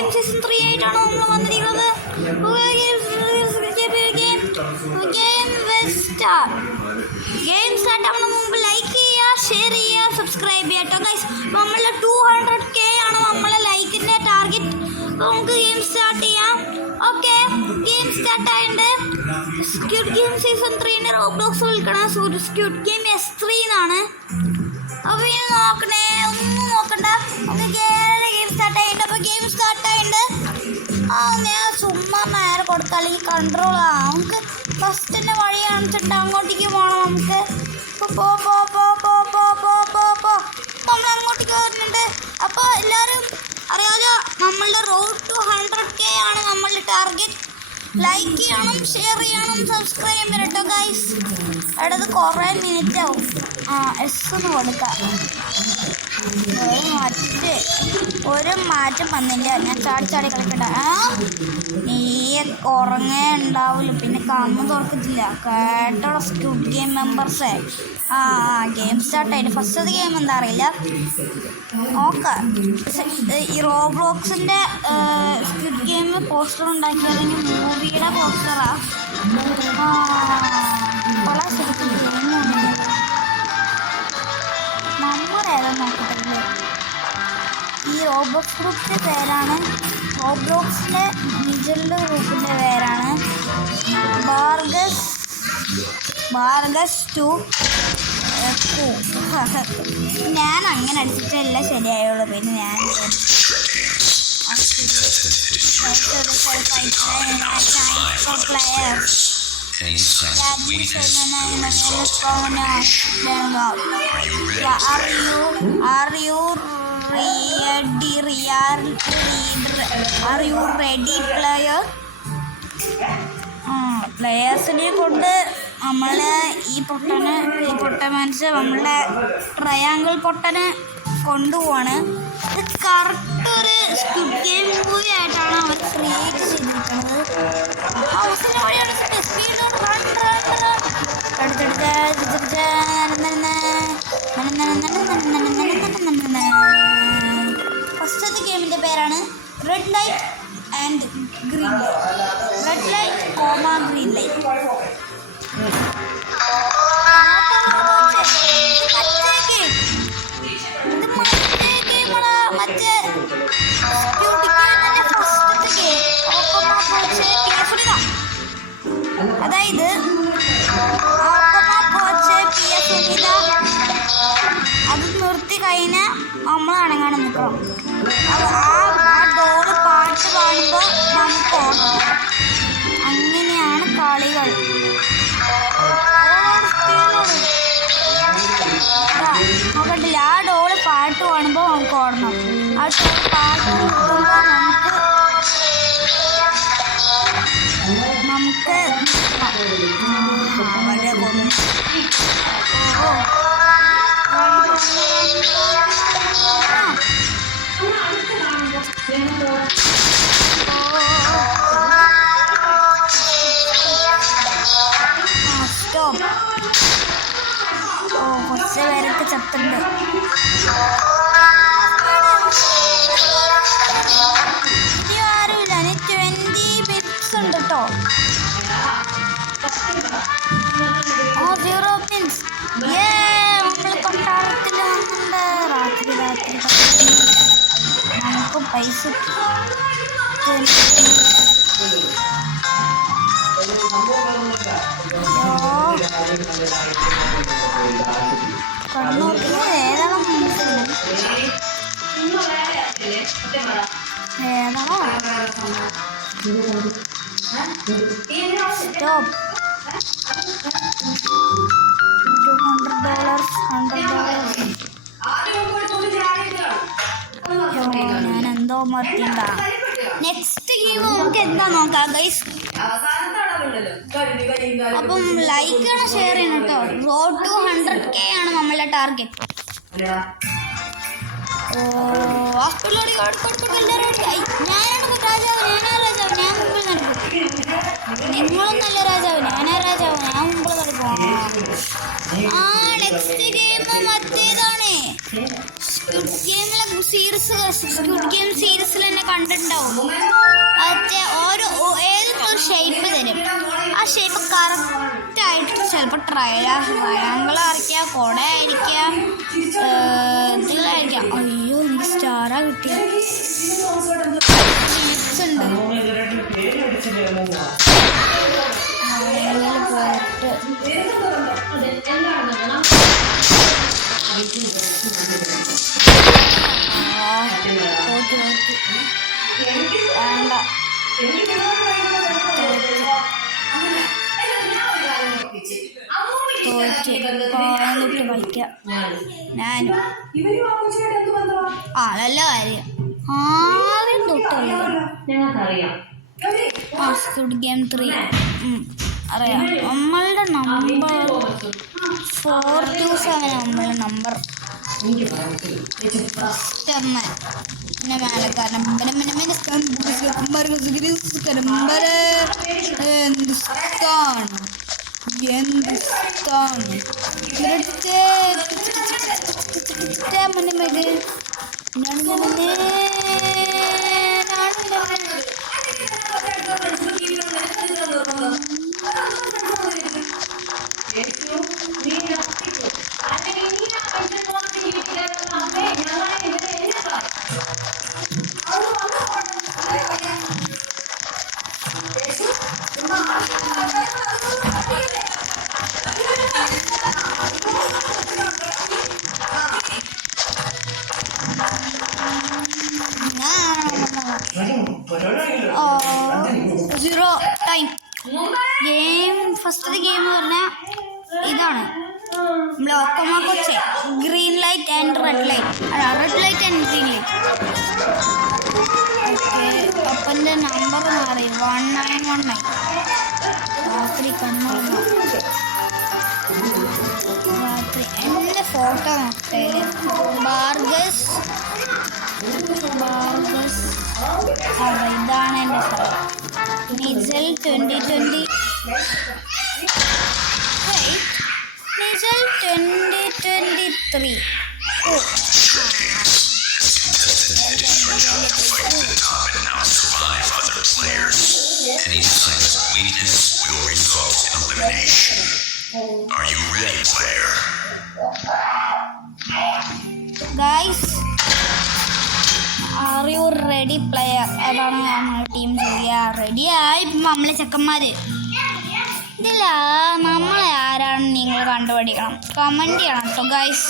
Game season 3 ആയിട്ടാണ് നമ്മൾ വന്നിരിക്കുന്നത്. ഗെയിം സ്റ്റാർട്ട് ആവുന്ന മുമ്പ് ലൈക്ക് ചെയ്യുക, ഷെയർ ചെയ്യുക, സബ്സ്ക്രൈബ് ചെയ്യുക കേട്ടോ ഗൈസ്. നമ്മളെ 200K ആണ് നമ്മളെ ലൈക്കിൻ്റെ ടാർഗറ്റ്. നമുക്ക് ഗെയിം സ്റ്റാർട്ട് ചെയ്യാം. ഓക്കെ, ഗെയിം സ്റ്റാർട്ട് ആയിട്ടുണ്ട്. സ്ക്വിഡ് ഗെയിം സീസൺ 3 റോബ്ലോക്സ് വിളിക്കണം. സ്ക്വിഡ് ഗെയിം S3 എന്നാണ്. അപ്പോൾ ഇനി നോക്കണേ, ഒന്നും നോക്കണ്ട. നമുക്ക് ഗെയിം സ്റ്റാർട്ട് ആയിട്ടുണ്ട്. അപ്പോൾ ഗെയിം സ്റ്റാർട്ട് ആയിട്ടുണ്ട്. ഞാൻ ചുമ്മാ നേരെ കൊടുത്താൽ അല്ലെങ്കിൽ കൺട്രോൾ ആവാം. നമുക്ക് ഫസ്റ്റ് തന്നെ വഴി കാണിച്ചിട്ട് അങ്ങോട്ടേക്ക് പോകണം. നമുക്ക് നമ്മൾ അങ്ങോട്ടേക്ക് വരുന്നുണ്ട്. അപ്പോൾ എല്ലാവരും അറിയാലോ, നമ്മളുടെ റോഡ് ടു 100K ആണ് നമ്മളുടെ ടാർഗറ്റ്. ലൈക്ക് ചെയ്യണം, ഷെയർ ചെയ്യണം, സബ്സ്ക്രൈബ് ചെയ്യണം കേട്ടോ ഗൈസ്. അവിടത് കുറേ മിനിറ്റ് ആവും. എസ് ഒന്ന് കൊടുക്കാം. ഒരു മാറ്റം വന്നില്ല. ഞാൻ ചാടി കളിക്കണ്ട. നീ ഉറങ്ങേ ഉണ്ടാവില്ല, പിന്നെ കണ്ണ് തുറക്കത്തില്ല കേട്ടോ സ്ക്വിഡ് ഗെയിം മെമ്പേഴ്സേ. ഗെയിം സ്റ്റാർട്ട് ആയിട്ട് ഫസ്റ്റത്തെ ഗെയിം എന്താ അറിയില്ല. നോക്കാം. ഈ റോബ്ലോക്സിൻ്റെ സ്ക്വിഡ് ഗെയിം പോസ്റ്റർ ഉണ്ടാക്കിയതെങ്കിൽ മൂവിയുടെ പോസ്റ്ററാ. നമ്മളേതാ നോക്കത്തില്ലേ. ഈ റോബ്ലോക്സ് ഗ്രൂപ്പിൻ്റെ പേരാണ്, റോബ്ലോക്സിൻ്റെ മിഡിലിൻ്റെ ഗ്രൂപ്പിൻ്റെ പേരാണ് ബാർഗസ് 2. ഞാൻ അങ്ങനെ അടിച്ചിട്ടല്ല ശരിയായുള്ളൂ. പിന്നെ ഞാൻ പ്ലെയേഴ്സിനെ കൊണ്ട് നമ്മളെ ഈ പൊട്ട മനുഷ്യൻ നമ്മളുടെ ട്രയാങ്കിൾ പൊട്ടനെ കൊണ്ടുപോവാണ്. ഇത് കറക്റ്റ് ഒരു സ്ക്വിഡ് ഗെയിം മൂവി ആയിട്ടാണ് അവർ ക്രിയേറ്റ് ചെയ്തിരിക്കുന്നത്. ഹൗസിൻ്റെ വഴി അടിച്ചിട്ട് ഫസ്റ്റത്തെ ഗെയിമിൻ്റെ പേരാണ് red light and green light. Red light green light. അതായത് അത് നിർത്തി കഴിഞ്ഞാൽ നമ്മൾ അനങ്ങാൻ നിൽക്കണം. ആ ഡോറ് പാട്ട് പാടുമ്പോൾ നമുക്ക് ഓടണം. അങ്ങനെയാണ് കളികൾ. നോക്കട്ടില്ല, ആ ഡോറ് പാട്ട് പാടുമ്പോൾ നമുക്ക് ഓടണം. ആ പാട്ട് കിട്ടുമ്പോൾ നമുക്ക് വളരെ സ്റ്റോപ്പ്. കുറച്ച് പേരൊക്കെ ചത്തുണ്ട്. ഇനി ആരുമില്ല. ഇനി 20 minutes ഉണ്ട് കേട്ടോ. 0 pins. നമ്മൾ കൊട്ടാരത്തിൽ വന്നിട്ടുണ്ട്. രാത്രി നമുക്ക് പൈസ കണ്ണൂർക്ക് ഏതാണോ സ്റ്റോപ്പ്. $200 $100. ഞാൻ എന്തോ മറിക്കണ്ട. നെക്സ്റ്റ് ഗെയിം നമുക്ക് എന്താ നോക്കാം ഗൈസ്. അപ്പം ലൈക്ക് ചെയ്യണം, ഷെയർ ചെയ്യണം കേട്ടോ. റോഡ് ടു 100K ആണ് നമ്മളുടെ ടാർഗറ്റ്. ഞാനാണ് രാജാവ്, ഞാൻ മുമ്പിൽ നടക്കും. നിങ്ങളൊന്നല്ല രാജാവ്, ഞാനാ രാജാവ്, ഞാൻ മുമ്പിൽ നടക്കും. നെക്സ്റ്റ് ഗെയിം മറ്റേതാണ്. സ്ക്വിഡ് ഗെയിമിലെ സ്ക്വിഡ് ഗെയിം സീരീസിൽ തന്നെ കണ്ടിട്ടുണ്ടാവും. മറ്റേ ഏതൊക്കെ ഒരു ഷേപ്പ് തരും. ആ ഷേപ്പ് കറക്റ്റായിട്ട് ചിലപ്പോൾ ട്രയാങ്കിൾ ആയിരിക്കാം, കുട ആയിരിക്കാം, ഇതിലായിരിക്കാം. അയ്യോ എനിക്ക് സ്റ്റാറാ കിട്ടിയത്. വേണ്ട തോറ്റ് കളിക്കാം ഞാനും. നല്ല കാര്യം. ആദ്യം തൊട്ട് സ്ക്വിഡ് ഗെയിം 3 അറിയാം. നമ്മളുടെ നമ്പർ 427 നമ്മളുടെ നമ്പർ. പിന്നെ മേലക്കാരൻ സീറോ ടൈം ഗെയിം. ഫസ്റ്റത്തെ ഗെയിം എന്ന് പറഞ്ഞാൽ ഇതാണ്. കൊച്ചെ green light and red light. Red light and green light. Okay, അപ്പൻ്റെ നമ്പർ മാറി 1919. രാത്രി കണ്ണുറങ്ങ. രാത്രി എൻ്റെ ഫോട്ടോ നോക്കട്ടെ. ബാർഗസ് ഇതാണ് എൻ്റെ സ്ഥലം. നിസൽ 2020. നിസൽ 2023. Guys, are you ready player? അതാണ് നമ്മുടെ ടീം റെഡിയായി. നമ്മളെ ചെക്കന്മാര് ഇതില്ല. നമ്മളെ ആരാണെന്ന് നിങ്ങൾ കണ്ടുപിടിക്കണം. കമന്റ് ചെയ്യണം കേട്ടോ ഗൈസ്.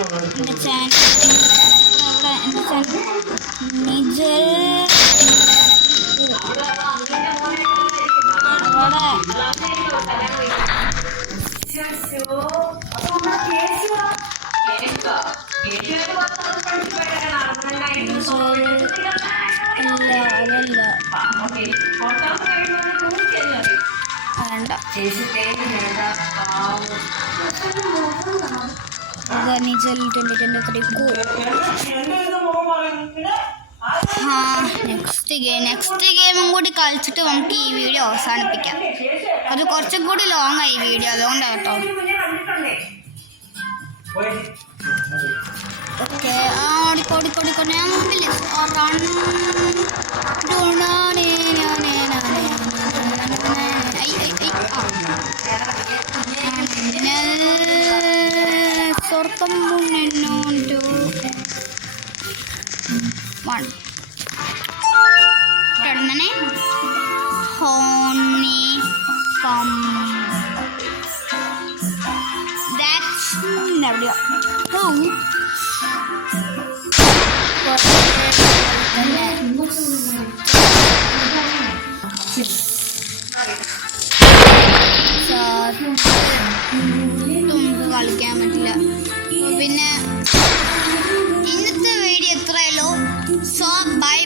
എൻ്റെ ചാനൽ അവിടെ എൻ്റെ ചാനൽ നിജൽ അല്ല അതല്ല വേണ്ട നിജൽ 2023 നെക്സ്റ്റ് ഗെയിമും കൂടി കളിച്ചിട്ട് നമുക്ക് ഈ വീഡിയോ അവസാനിപ്പിക്കാം. അത് കുറച്ചും കൂടി ലോങ് ആയി വീഡിയോ, അതുകൊണ്ടാണ് കേട്ടോ. ഓക്കെ ഓടിക്കോടിക്കോടിക്കോ ഞാൻ മുമ്പിൽ സ്വർത്തം തുടങ്ങനെ ഹോണി എവിടെയോ നമുക്ക് കളിക്കാൻ പറ്റില്ല. പിന്നെ ഇന്നത്തെ വീഡിയോ എത്രയല്ലോ. So by.